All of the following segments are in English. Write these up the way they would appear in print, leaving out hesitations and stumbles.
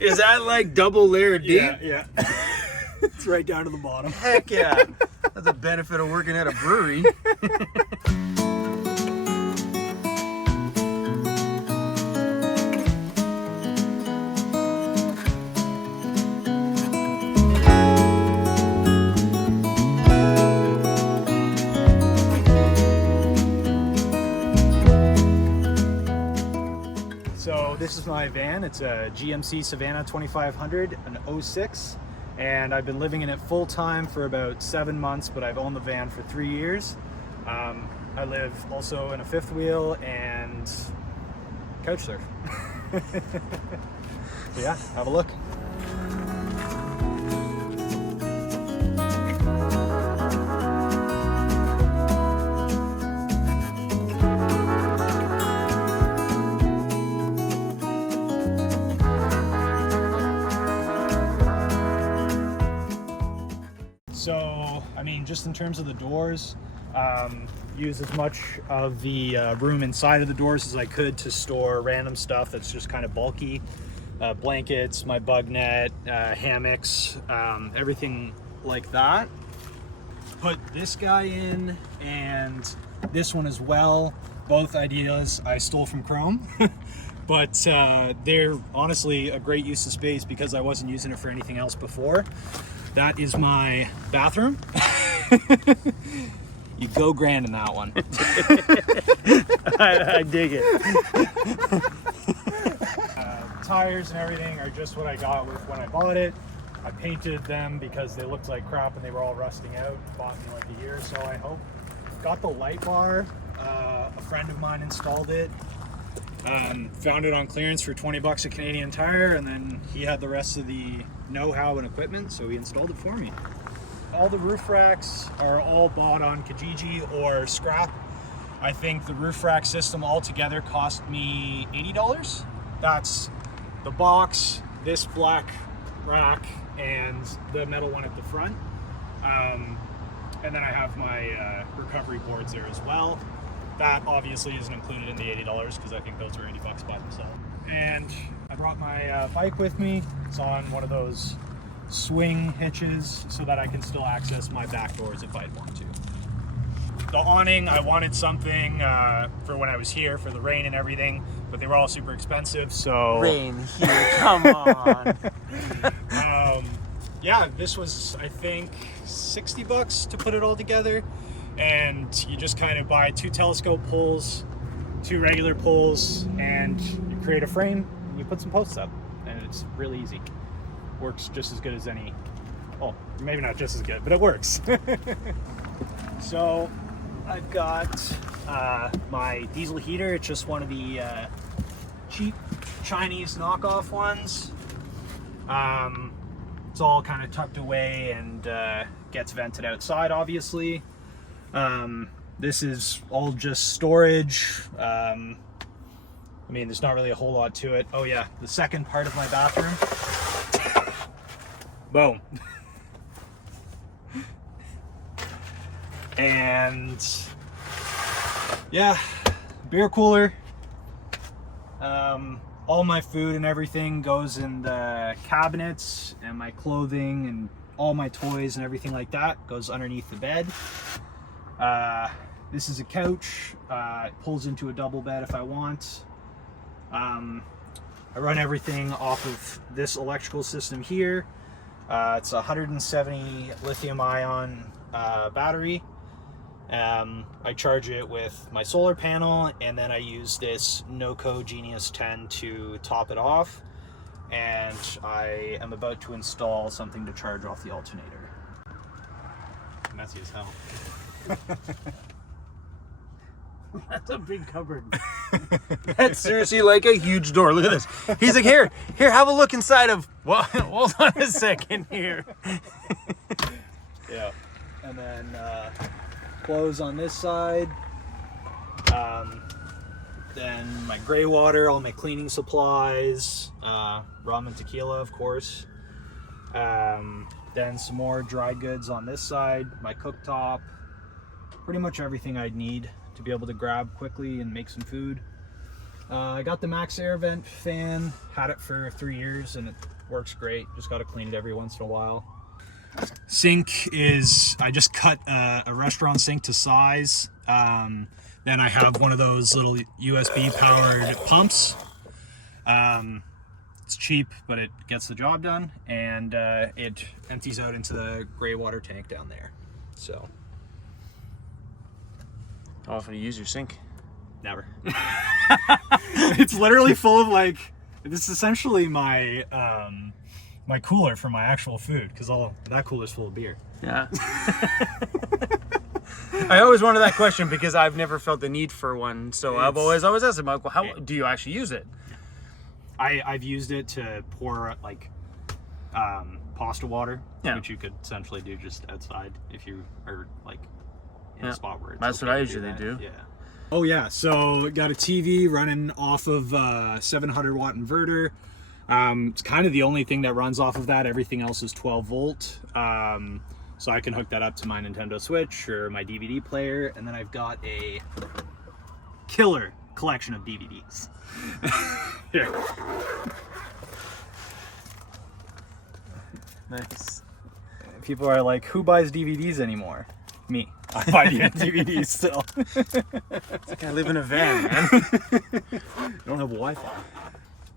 Is that like double layered deep? Yeah. It's right down to the bottom. Heck yeah. That's a benefit of working at a brewery. So this is my van. It's a GMC Savannah 2500, an 06. And I've been living in it full time for about 7 months, but I've owned the van for 3 years. I live also in a fifth wheel and couch surf. So yeah, have a look. So, I mean, just in terms of the doors, use as much of the room inside of the doors as I could to store random stuff that's just kind of bulky. Blankets, my bug net, hammocks, everything like that. Put this guy in and this one as well. Both ideas I stole from Chrome. But they're honestly a great use of space because I wasn't using it for anything else before. That is my bathroom. You go grand in that one. I dig it. Tires and everything are just what I got with when I bought it. I painted them because they looked like crap and they were all rusting out. Bought me like a year or so, I hope. Got the light bar. A friend of mine installed it. Found it on clearance for 20 bucks a Canadian Tire, and then he had the rest of the know-how and equipment, so he installed it for me. All the roof racks are all bought on Kijiji or scrap. I think the roof rack system altogether cost me $80. That's the box, this black rack, and the metal one at the front. And then I have my recovery boards there as well. That obviously isn't included in the $80 because I think those are 80 bucks by themselves. And I brought my bike with me. It's on one of those swing hitches so that I can still access my back doors if I'd want to. The awning, I wanted something for when I was here for the rain and everything, but they were all super expensive, so... Rain here, come on. Yeah, this was, I think, 60 bucks to put it all together. And you just kind of buy 2 telescope poles, 2 regular poles, and you create a frame and you put some posts up, and it's really easy. Works just as good as any, well, maybe not just as good, but it works. So I've got my diesel heater. It's just one of the cheap Chinese knockoff ones. It's all kind of tucked away and gets vented outside, obviously. This is all just storage. I mean, there's not really a whole lot to it. Oh yeah, the second part of my bathroom. Boom. And yeah, beer cooler. All my food and everything goes in the cabinets, and my clothing and all my toys and everything like that goes underneath the bed. This is a couch. It pulls into a double bed if I want. I run everything off of this electrical system here. It's a 170 lithium ion battery. I charge it with my solar panel, and then I use this Noco Genius 10 to top it off. And I am about to install something to charge off the alternator. Messy as hell. That's a big cupboard. That's seriously like a huge door. Look at this. He's like, here, have a look inside of. Well, hold on a second here. Yeah. And then clothes on this side. Then my gray water, all my cleaning supplies, rum and tequila, of course. Then some more dry goods on this side, my cooktop, pretty much everything I'd need to be able to grab quickly and make some food. I got the Max Air Vent fan, had it for 3 years, and it works great. Just got to clean it every once in a while. Sink is, I just cut a restaurant sink to size. Then I have one of those little USB powered pumps. It's cheap, but it gets the job done, and it empties out into the gray water tank down there. So. How often do you use your sink? Never. It's literally full of like, this is essentially my my cooler for my actual food, because all that cooler's full of beer. Yeah. I always wanted that question because I've never felt the need for one. So I've always asked him, like, well, how do you actually use it? I've used it to pour like pasta water, which you could essentially do just outside if you are like in a spot where it's That's what I usually do. Yeah. Oh yeah, so got a TV running off of 700 watt inverter. It's kind of the only thing that runs off of that. Everything else is 12 volt. So I can hook that up to my Nintendo Switch or my DVD player. And then I've got a killer collection of DVDs. Here. Nice. People are like, who buys DVDs anymore? Me. I buy DVDs still. It's like I live in a van, man. I don't have Wi-Fi.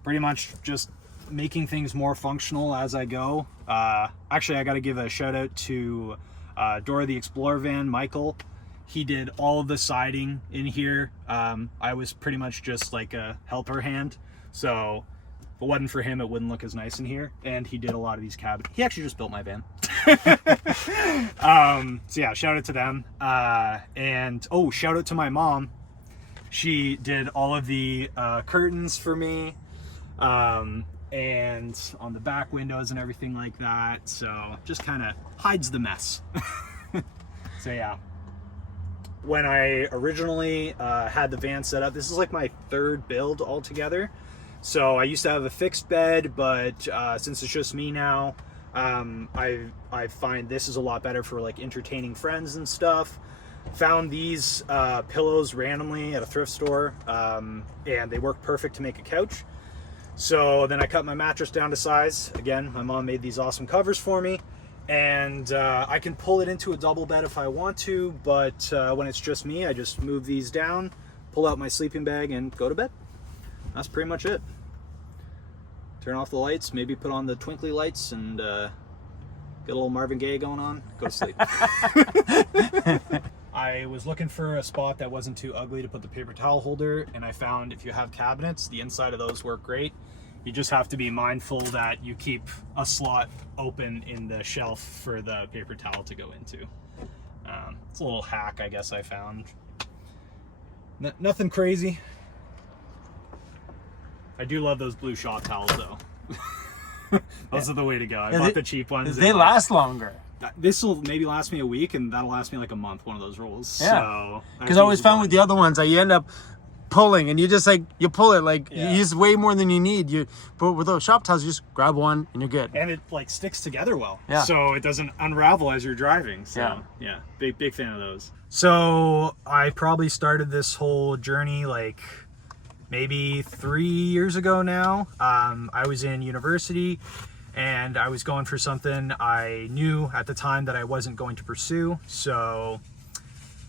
Pretty much just making things more functional as I go. Actually, I got to give a shout out to Dora the Explorer van, Michael. He did all of the siding in here. I was pretty much just like a helper hand. So if it wasn't for him, it wouldn't look as nice in here. And he did a lot of these cabinets. He actually just built my van. So yeah, shout out to them. And oh, shout out to my mom. She did all of the curtains for me. And on the back windows and everything like that. So just kind of hides the mess. So yeah. When I originally had the van set up, this is like my third build altogether. So I used to have a fixed bed, but since it's just me now, I find this is a lot better for like entertaining friends and stuff. Found these pillows randomly at a thrift store, and they work perfect to make a couch. So then I cut my mattress down to size. Again, my mom made these awesome covers for me, and I can pull it into a double bed if I want to, but when it's just me, I just move these down, pull out my sleeping bag, and go to bed. That's pretty much it. Turn off the lights, maybe put on the twinkly lights, and get a little Marvin Gaye going on, go to sleep. I was looking for a spot that wasn't too ugly to put the paper towel holder, and I found if you have cabinets, the inside of those work great. You just have to be mindful that you keep a slot open in the shelf for the paper towel to go into. It's a little hack, I guess, I found. Nothing crazy. I do love those blue shop towels, though. Those are the way to go. I bought the cheap ones. They last longer. This will maybe last me a week, and that'll last me like a month, one of those rolls. Yeah. Because I always found with the other ones that you end up pulling, and you just like, you pull it like, you use way more than you need. But with those shop towels, you just grab one and you're good. And it like sticks together well. Yeah. So it doesn't unravel as you're driving. So yeah, big fan of those. So I probably started this whole journey like maybe 3 years ago now. I was in university, and I was going for something I knew at the time that I wasn't going to pursue. So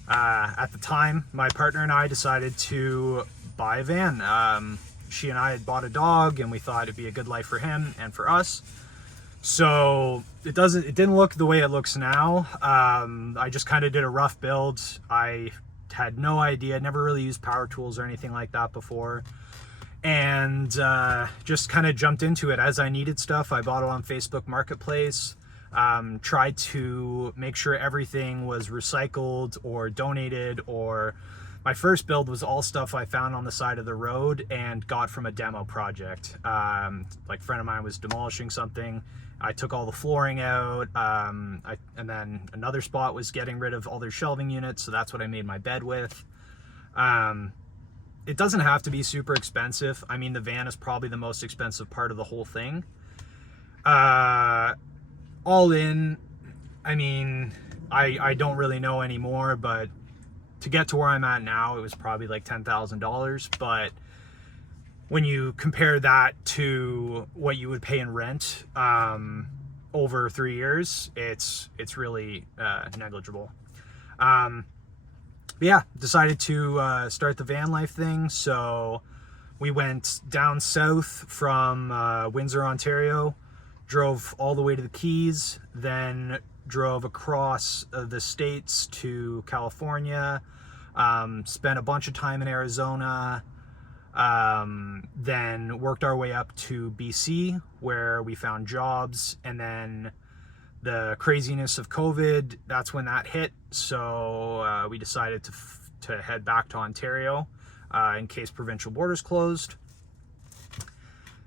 at the time, my partner and I decided to buy a van. She and I had bought a dog, and we thought it'd be a good life for him and for us. So it didn't look the way it looks now. I just kind of did a rough build. I had no idea, never really used power tools or anything like that before. And just kind of jumped into it as I needed stuff. I bought it on Facebook Marketplace, tried to make sure everything was recycled or donated, or my first build was all stuff I found on the side of the road and got from a demo project. Like a friend of mine was demolishing something. I took all the flooring out, and then another spot was getting rid of all their shelving units, so that's what I made my bed with. It doesn't have to be super expensive. I mean, the van is probably the most expensive part of the whole thing. All in, I mean, I don't really know anymore, but to get to where I'm at now, it was probably like $10,000. But when you compare that to what you would pay in rent over 3 years, it's really negligible. Yeah, decided to start the van life thing. So we went down south from Windsor, Ontario, drove all the way to the Keys, then drove across the states to California, spent a bunch of time in Arizona, then worked our way up to BC, where we found jobs, and then the craziness of COVID, that's when that hit. So we decided to head back to Ontario in case provincial borders closed.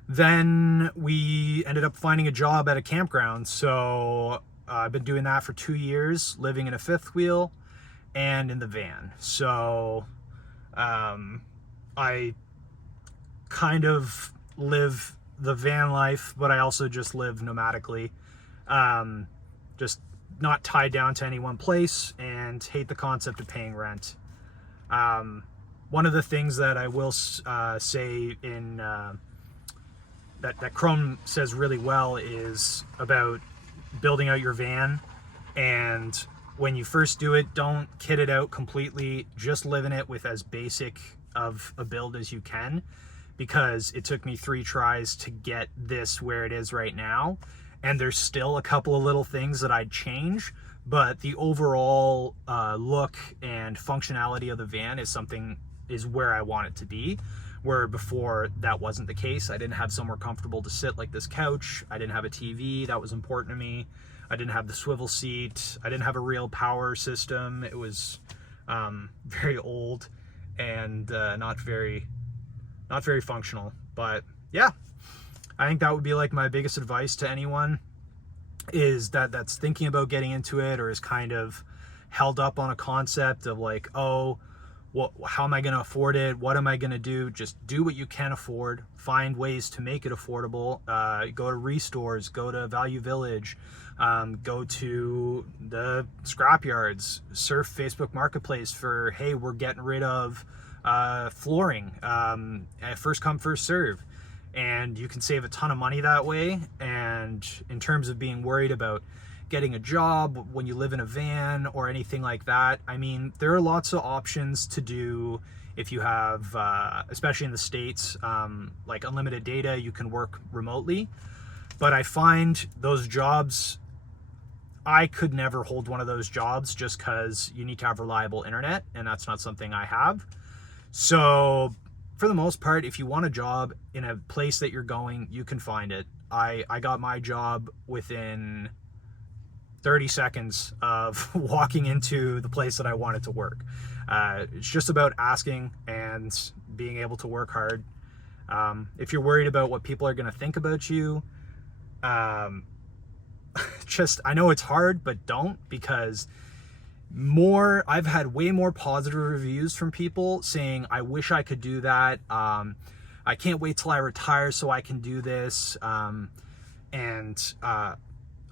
Then we ended up finding a job at a campground. So I've been doing that for 2 years, living in a fifth wheel and in the van. So I kind of live the van life, but I also just live nomadically. Just not tied down to any one place, and hate the concept of paying rent. One of the things that I will say in that Chrome says really well is about building out your van. And when you first do it, don't kit it out completely. Just live in it with as basic of a build as you can, because it took me 3 tries to get this where it is right now. And there's still a couple of little things that I'd change, but the overall look and functionality of the van is where I want it to be. Where before that wasn't the case. I didn't have somewhere comfortable to sit like this couch. I didn't have a TV that was important to me. I didn't have the swivel seat. I didn't have a real power system. It was very old and not very functional. But yeah, I think that would be like my biggest advice to anyone is that's thinking about getting into it, or is kind of held up on a concept of like, oh, how am I going to afford it? What am I going to do? Just do what you can afford. Find ways to make it affordable. Go to restores, go to Value Village, go to the scrap yards, surf Facebook Marketplace for, hey, we're getting rid of flooring, first come, first serve. And you can save a ton of money that way. And in terms of being worried about getting a job when you live in a van or anything like that, I mean, there are lots of options to do if you have, especially in the States, like unlimited data, you can work remotely. But I find those jobs, I could never hold one of those jobs just because you need to have reliable internet, and that's not something I have. So for the most part, if you want a job in a place that you're going, you can find it. I got my job within 30 seconds of walking into the place that I wanted to work. It's just about asking and being able to work hard. If you're worried about what people are going to think about you, I know it's hard, but don't, because I've had way more positive reviews from people saying, I wish I could do that. I can't wait till I retire so I can do this. And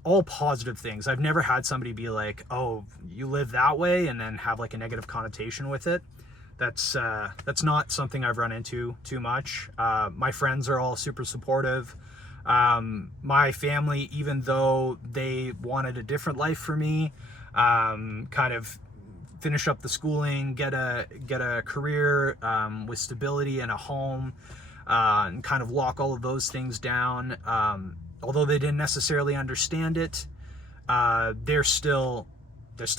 all positive things. I've never had somebody be like, oh, you live that way, and then have like a negative connotation with it. That's not something I've run into too much. My friends are all super supportive. My family, even though they wanted a different life for me, kind of finish up the schooling, get a career with stability and a home, and kind of lock all of those things down. Although they didn't necessarily understand it, they're still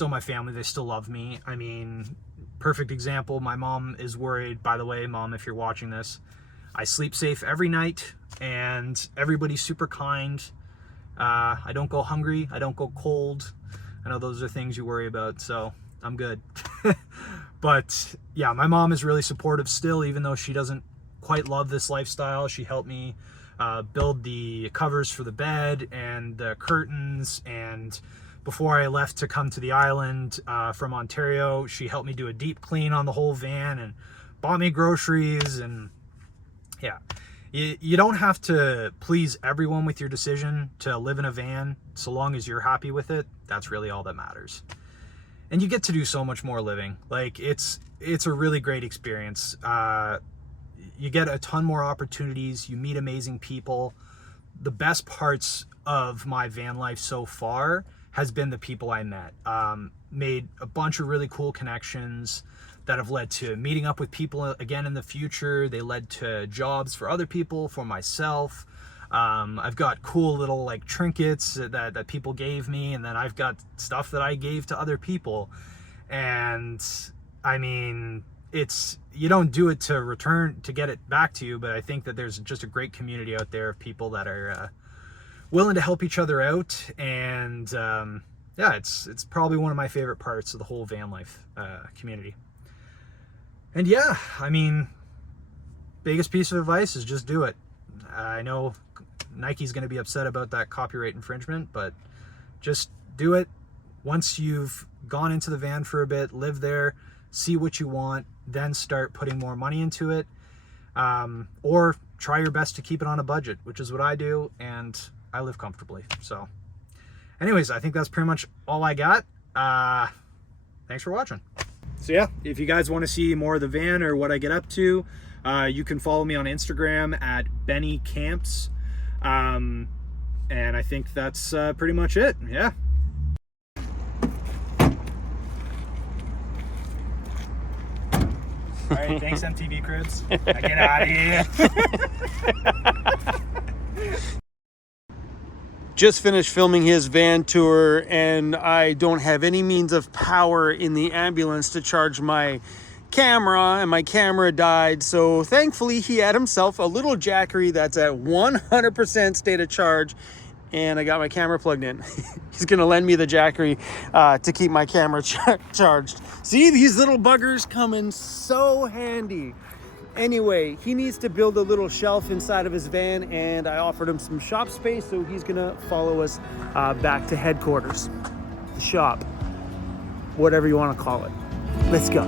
my family. They still love me. I mean, perfect example, my mom is worried. By the way, Mom, if you're watching this, I sleep safe every night, and everybody's super kind. I don't go hungry. I don't go cold. I know those are things you worry about, so I'm good. But yeah, my mom is really supportive still, even though she doesn't quite love this lifestyle. She helped me build the covers for the bed and the curtains, and before I left to come to the island from Ontario, she helped me do a deep clean on the whole van and bought me groceries. And yeah, you don't have to please everyone with your decision to live in a van. So long as you're happy with it, that's really all that matters. And you get to do so much more living. Like, it's a really great experience. you get a ton more opportunities. You meet amazing people. The best parts of my van life so far has been the people I met. Made a bunch of really cool connections that have led to meeting up with people again in the future. They led to jobs for other people, for myself. I've got cool little like trinkets that people gave me, and then I've got stuff that I gave to other people. And I mean, you don't do it to get it back to you, but I think that there's just a great community out there of people that are willing to help each other out. And yeah, it's probably one of my favorite parts of the whole van life community. And yeah, I mean, biggest piece of advice is just do it. I know Nike's going to be upset about that copyright infringement, but just do it. Once you've gone into the van for a bit, live there, see what you want, then start putting more money into it. Or try your best to keep it on a budget, which is what I do, and I live comfortably. So anyways, I think that's pretty much all I got. Thanks for watching. So yeah, if you guys want to see more of the van or what I get up to, you can follow me on Instagram at Benny Camps. And I think that's pretty much it. Yeah. All right, thanks MTV Cribs. Now get out of here. Just finished filming his van tour, and I don't have any means of power in the ambulance to charge my camera, and my camera died. So thankfully he had himself a little Jackery that's at 100% state of charge, and I got my camera plugged in. He's gonna lend me the Jackery to keep my camera charged. See, these little buggers come in so handy. Anyway, he needs to build a little shelf inside of his van, and I offered him some shop space, so he's gonna follow us back to headquarters, the shop, whatever you want to call it. Let's go.